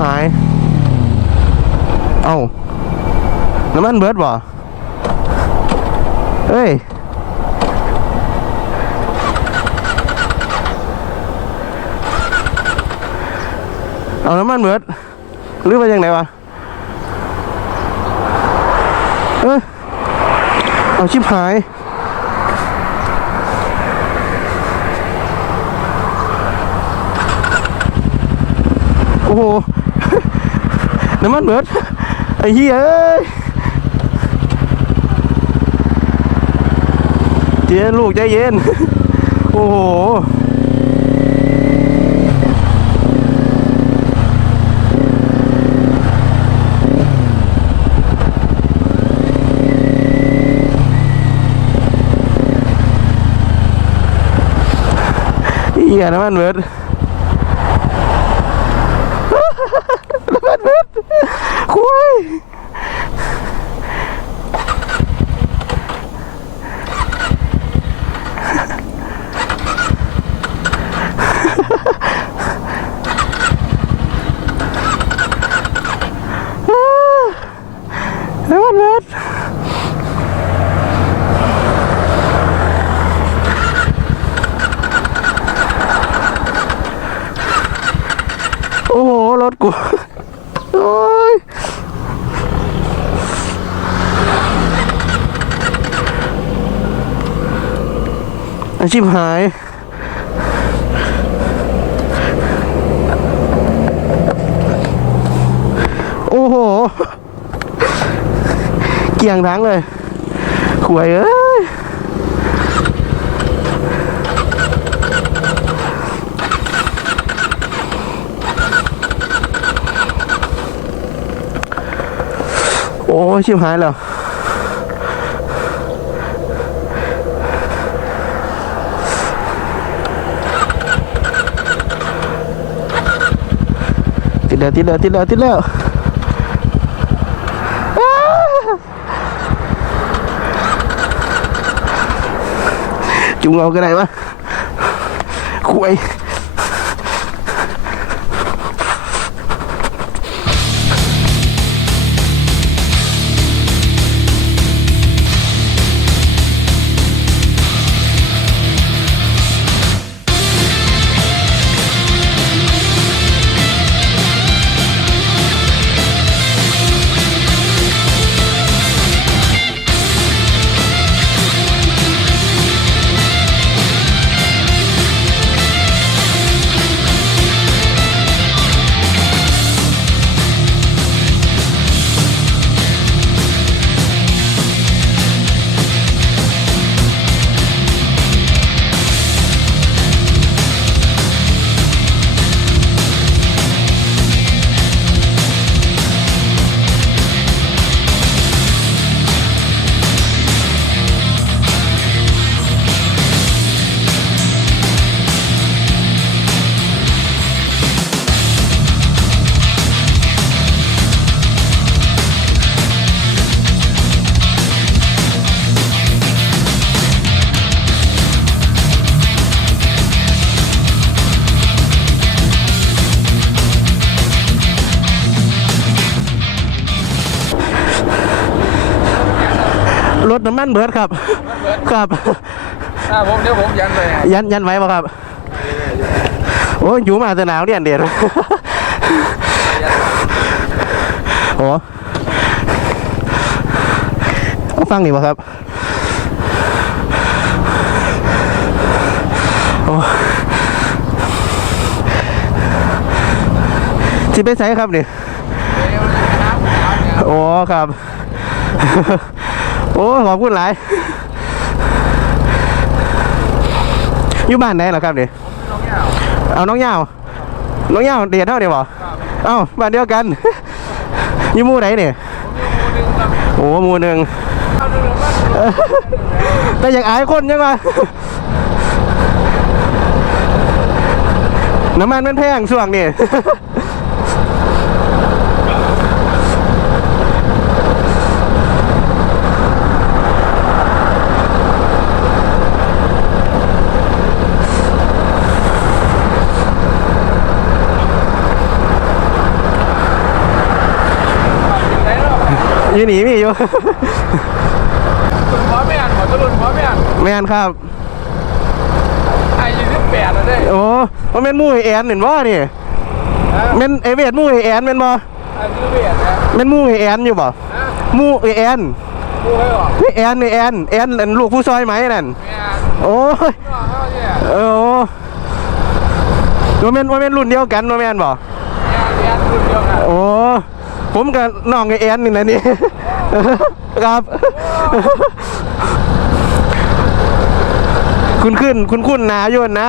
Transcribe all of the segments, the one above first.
หาย เอ้า น้ำมันเบิดบ่เฮ้ย เอาน้ำมันเบิดหรือไปยังไงวะเอ้ยเอาชิบหายโอ้โห น้ำมันเบิดไอ้เหี้ยเอ้ยเจนลูกใจเย็น โอ้โหเหี้ยน้ำมันเบิด น้ำมันเบิดคุยน้ำมันเบิด โอ้โห รถกู โอ้ยอาชีพหายโอ้โห เกี่ยงทั้งเลยขวยเอ้ย โอ้ยชิบหายแล้วติดแล้วติดแล้วติดแล้วติดแล้วอ้าจุงเอาก็ได้ปะคุย ถน้ำมันเบิดครับ ครับอ่าผมเดี๋ยวผมยันไปให้ยันยันไว้ป่ะครับ โอ้ยอยู่มาแต่หนาวเนี่ยเดียดโอ้เอาฟังนี่ป่ะครับโอ้ที่ไปใส่ครับนี่โอ้ครับ โอ้ขอบคุณหลายอยู่บ้านไหนเหรอครับเนี่ยเอาน้องยาวน้องยาวเดียดเท่าเดียวบ่เอ้าบ้านเดียวกันอยู่มู่ไหนเนี่ยโอ้หมู่หนึ่งแต่อย่ากอายคนยังวะน้ำมันมันแพงช่วงนี้ อยู่หนีมีอยู่คุณหมอไม่อ่านขอตะลุนหมอไม่อ่านแม่นครับไอ้ยี่สิบแปดแล้วเด้โอ้ว่าแม่นหมู่ไอ้แอนเห็นบ่นี่นะแม่นไอเวทหมู่ไอ้แอนแม่นบ่ไอ้ยี่สิบแปดนะแม่นหมู่ไอ้แอนอยู่บ่นะหมู่ไอ้แอนกูให้หรอไอ้แอนไอ้แอนแอนอันลูกผู้ซอยไหมนั่นไม่อ่านโอ้ยก็เขาเนี่ยเออโอ้ว่าแม่นว่าแม่นรุ่นเดียวกันว่าแม่นบ่ไม่อ่านไม่อ่านรุ่นเดียวกันโอ้ ผมกับน้องไอแอนนี่นะนี่ ครับคุณขึ้นคุณคุณนาโยนนะ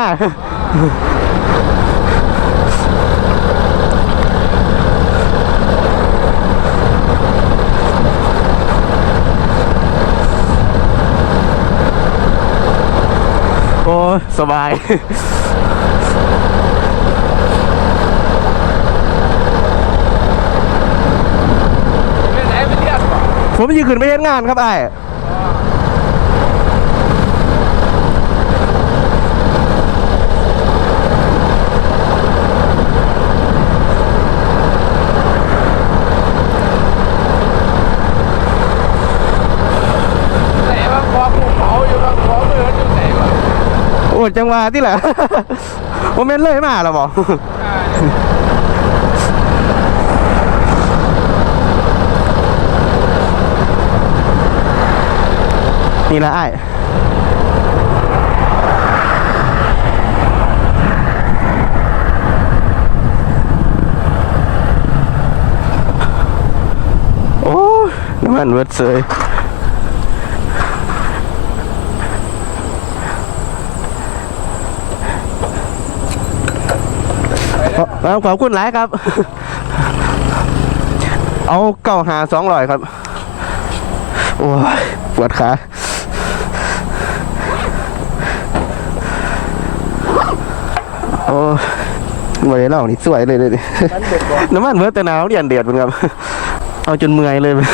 โอ้สบาย ไม่ไหนไม่เรียกหรอ ผมยืนขึ้นไปเฮ็ดงานครับไอ้ายไหนว่าคอกูเผาอยู่ว่าคอมืออยู่ไหนวะโอ้จังหวะที่แหละผมเป็นเลยมาแล้วบอก นี่ละไอ้โอ้น้ำมันเวิร์ดเสยเอาขอบคุณหลายครับ เอาเก้าหาสองร้อยครับ โอ้ยปวดขา อ้บริเล่านี่สวยเลยเลยดิน้ำมันเบิดแต่หนาวเดียนเดือดเหมือนครับ เอาจนเมื่อยเลยครับ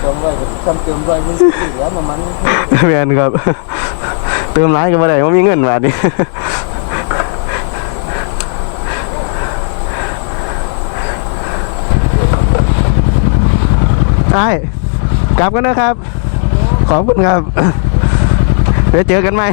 เติมไว้จำเติมไว้มันเสียมันมันแมนครับ เติมร้ายก็ไม่ได้ว่ามีเงินมาดิ ใช่กลับกันนะครับ ขอบคุณครับ เดี๋ยวเจอกันใหม่